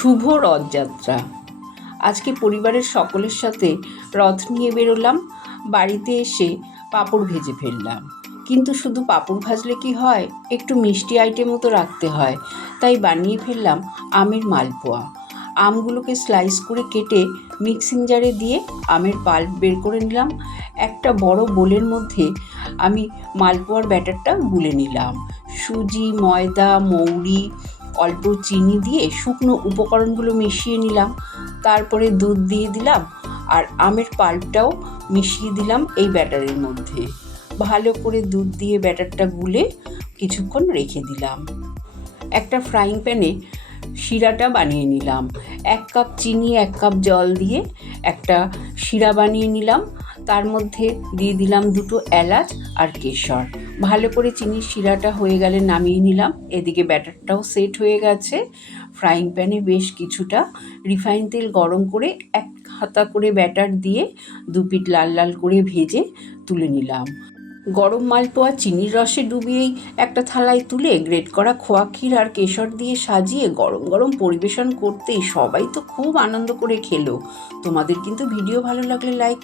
শুভ রথযাত্রা। আজকে পরিবারের সকলের সাথে রথ নিয়ে বেরোলাম। বাড়িতে এসে পাঁপড় ভেজে ফেললাম, কিন্তু শুধু পাঁপড় ভাজলে কি হয়, একটু মিষ্টি আইটেমও তো রাখতে হয়। তাই বানিয়ে ফেললাম আমের মালপোয়া। আমগুলোকে স্লাইস করে কেটে মিক্সিং জারে দিয়ে আমের পাল্প বের করে নিলাম। একটা বড় বোলের মধ্যে আমি মালপোয়ার ব্যাটারটা গুলে নিলাম। সুজি, ময়দা, মৌরি, অল্প চিনি দিয়ে শুকনো উপকরণগুলো মিশিয়ে নিলাম। তারপরে দুধ দিয়ে দিলাম আর আমের পাল্পটাও মিশিয়ে দিলাম এই ব্যাটারের মধ্যে। ভালো করে দুধ দিয়ে ব্যাটারটা গুলে কিছুক্ষণ রেখে দিলাম। একটা ফ্রাইং প্যানে শিরাটা বানিয়ে নিলাম। 1 কাপ চিনি 1 কাপ জল দিয়ে একটা শিরা বানিয়ে নিলাম। তার মধ্যে দিয়ে দিলাম 2টো এলাচ আর কেশর। ভালো করে চিনির শিরাটা হয়ে গেলে নামিয়ে নিলাম। এদিকে ব্যাটারটাও সেট হয়ে গেছে। ফ্রাইং প্যানে বেশ কিছুটা রিফাইন তেল গরম করে 1 হাতা করে ব্যাটার দিয়ে 2 পিঠ লাল লাল করে ভেজে তুলে নিলাম। গরম মালপোয়া চিনির রসে ডুবিয়েই একটা থালায় তুলে গ্রেট করা খোয়া ক্ষীর আর কেশর দিয়ে সাজিয়ে গরম গরম পরিবেশন করতেই সবাই তো খুব আনন্দ করে খেলো। তোমাদের কিন্তু ভিডিও ভালো লাগলে লাইক